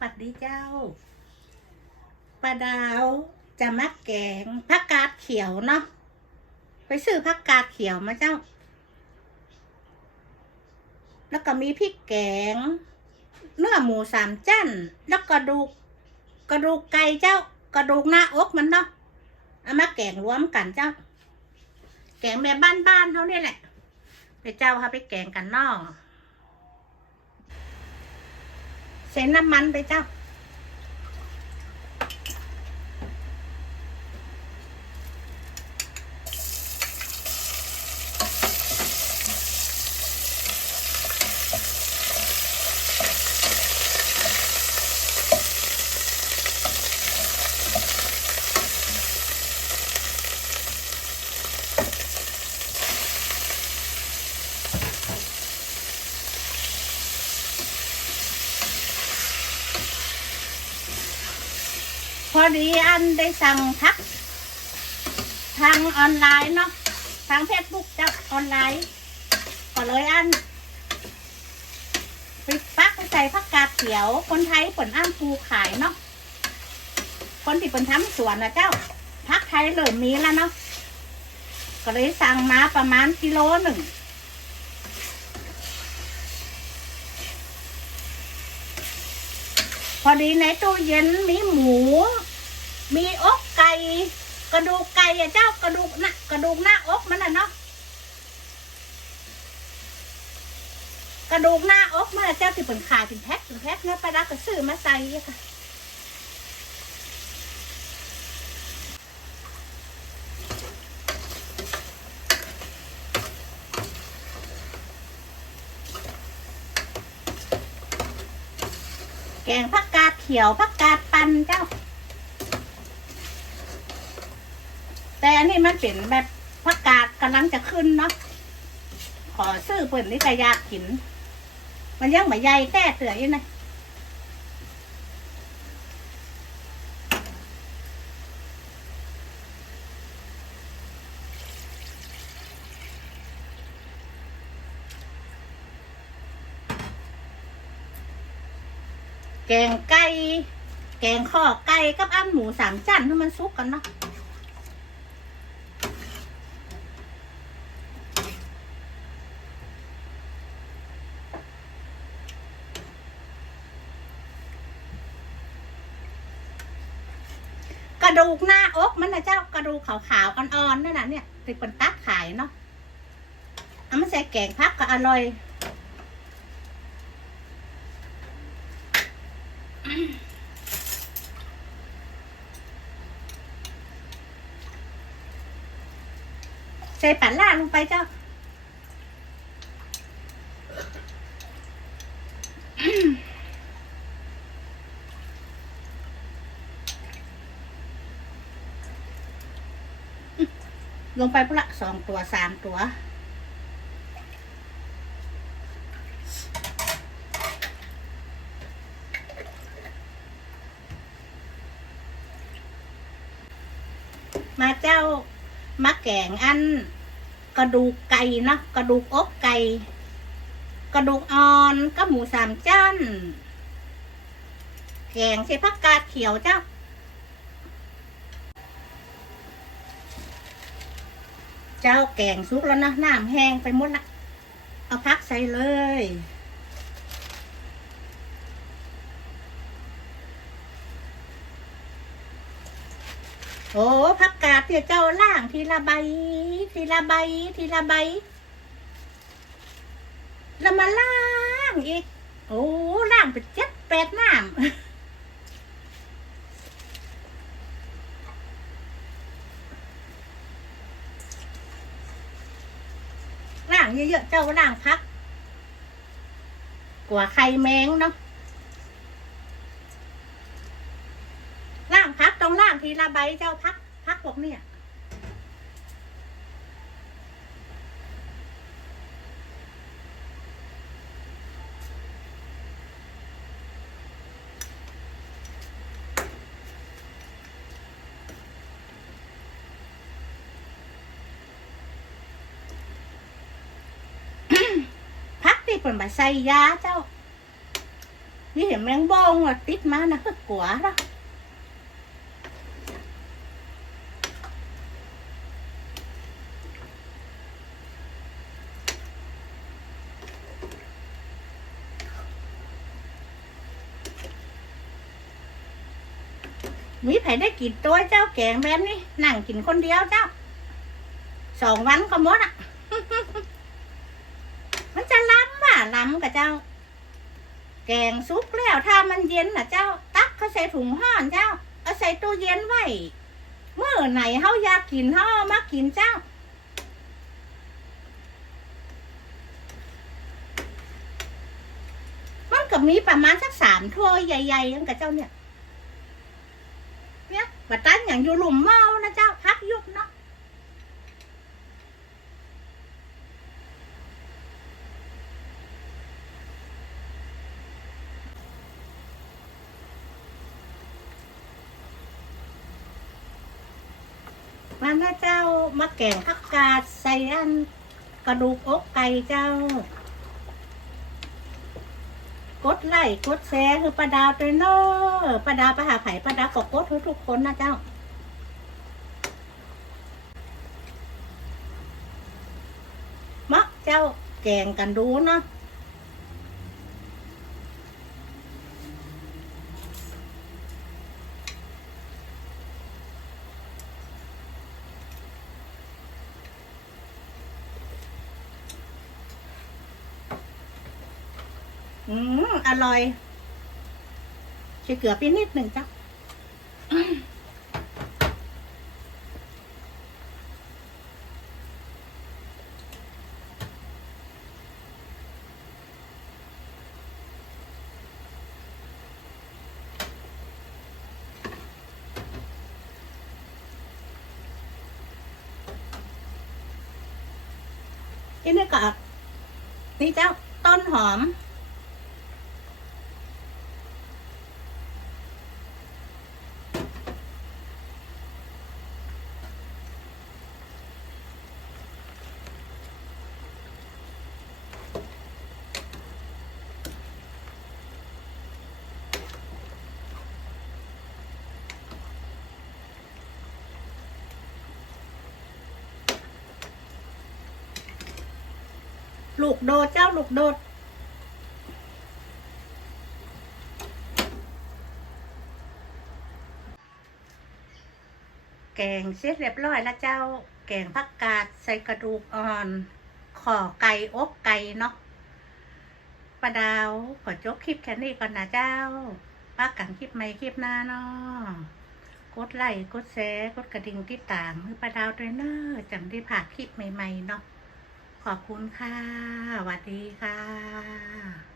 ปัดดีเจ้าปลาดาวจะมักแกงผักกาดเขียวเนาะไปซื้อผักกาดเขียวมาเจ้า แล้วก็มีพริกแกง เนื้อหมูสามจั่นแล้วกระดูกกระดูกไก่เจ้ากระดูกหน้าอกมันเนาะเอามาแกงรวมกันเจ้า แกงแบบบ้านๆเขาเนี่ยแหละไปเจ้าค่ะไปแกงกันเนอก ใส่น้ำมันไปเจ้า อดีอันได้สั่งพัก ทางออนไลน์เนาะทางเฟซบุ๊กเจ้าออนไลน์ก็เลยอันไปปักไปใส่ผักกาดเขียว คนไทยเปิ่นอ้านปูขายเนาะคนที่เปิ่นทำสวนนะเจ้าพักไทยเริ่มมีแล้วเนาะก็เลยสั่งมาประมาณกิโลหนึ่งพอดีในตู้เย็นมีหมู มีอกไก่กระดูกไก่อะเจ้ากระดูกนะกระดูกหน้าอกมันอะเนาะกระดูกหน้าอกมันอะเจ้าที่เป็นขาเป็นแพ็คเป็นแพ็คเนี่ยไปรับก็ซื้อมาใส่ค่ะแกงผักกาดเขียวผักกาดปันเจ้า แต่อันนี้มันเป็นแบบผักกาดกำลังจะขึ้นเนาะขอซื้อเปิ่นนี่ก็อยากกิน มันยังไม่ใหญ่แต่เตืออยู่นะแกงไก่ แกงข้อไก่กับอันหมูสามจั่นให้มันซุกกันเนาะ ดูกหน้าอกมันนะเจ้ากระดูกขาวๆอ่อนๆนั่นน่ะเนี่ยติดเป็นตัดขายเนาะเอามาใส่แกงพักก็อร่อยใส่ปันล่าลงไปเจ้า ลงไปพนละสองตัวสามตัว มาเจ้ามาแกงอัน กระดูกไก่นะกระดูกอกไก่ กระดูกอ่อนก็หมูสามจ้านแกงใส่ผักกาดเขียวเจ้า เจ้าแกงซุกแล้วนะน้ำแห้งไปหมดละเอาพักใส่เลย โอ้พักกาดเนี่ยเจ้าล่างทีละใบ ทีละใบ ทีละใบ แล้วมาล่างอีก โอ้ล่างเป็นเจ็ดแปดน้ำางเยอะๆ เจ้าล่างพัก กว่าใครแมงเนาะล่างพักต้องล่างทีละใบเจ้าพักพักพวกเนี่ยพักที่ เปิ่นใบใส่ยาเจ้า นี่เห็นแมงบองอะติดมานะก็กลัวละมีใครได้กินตัวเจ้าแกงแบบนี้นั่งกินคนเดียวเจ้าสองวันก็หมดอะ มันจะล้ำว่ะล้ำ กับเจ้า แกงซุปแล้วถ้ามันเย็นนะเจ้า ตักเขาใส่ถุงห่อนเจ้าเอาใส่ตู้เย็นไว้เมื่อไหนเฮาอยากกินเฮาเอามากินเจ้ามันก็มีประมาณสักสามถ้วยใหญ่ๆนั่นกับเจ้าเนี่ย เนี่ยบัดตันอย่างอยู่หลุมเมานะเจ้าพักยุบเนาะ มาแม่เจ้ามาแกงผักกาดใส่อันกระดูกอกไก่เจ้า กดไล่กดแชร์คือประดาวตัวเนอประดาวประหาไผ่ประดาวก็กดให้ทุกคนนะเจ้ามักเจ้าแกงกันดูเนาะ อืมอร่อยใส่เกลือไปนิดหนึ่งจ้ะอันนี้ก็นี่เจ้าต้นหอม ลูกโดดเจ้าลูกโดดแกงเสร็จเรียบร้อยแล้วเจ้า แกงผักกาดใส่กระดูกอ่อนขอไก่อกไก่เนาะประดาวขอจบคลิปแค่นี้ก่อนนะเจ้าป้ากันคลิปใหม่คลิปหน้าเนาะกดไลค์กดแชร์กดกระดิ่งติดตามมือประดาวด้วยเนอะจังได้ผ่าคลิปใหม่ๆเนาะ ขอบคุณค่ะสวัสดีค่ะ